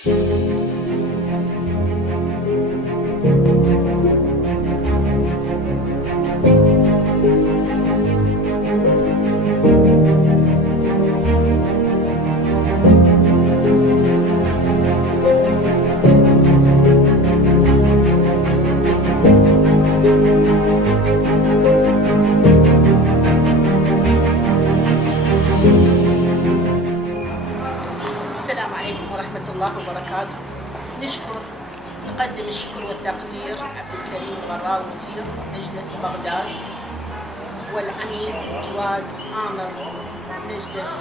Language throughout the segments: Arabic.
السلام عليكم ورحمة الله وبركاته. نقدم الشكر والتقدير عبد الكريم الغراوي مدير نجدة بغداد، والعميد جواد عامر نجدة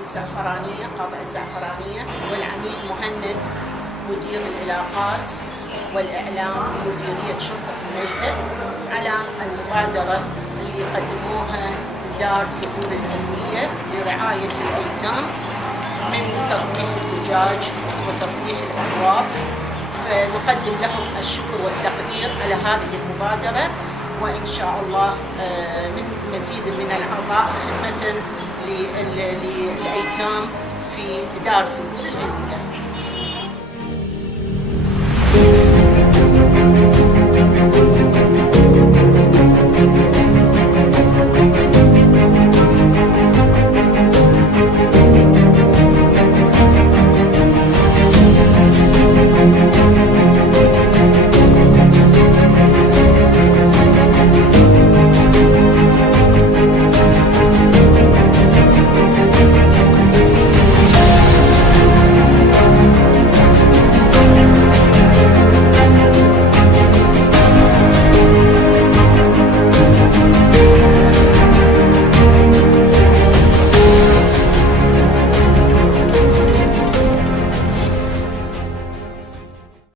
الزعفرانية قاطع الزعفرانية، والعميد مهند مدير العلاقات والإعلام مديرية شرطة النجدة على المبادرة اللي قدموها دار زهور العلمية لرعاية الأيتام من تصنيع الزجاج وتصنيع الأبواب. فنقدم لهم الشكر والتقدير على هذه المبادرة، وإن شاء الله من مزيد من العطاء خدمة للأيتام في دار زهور العلمية.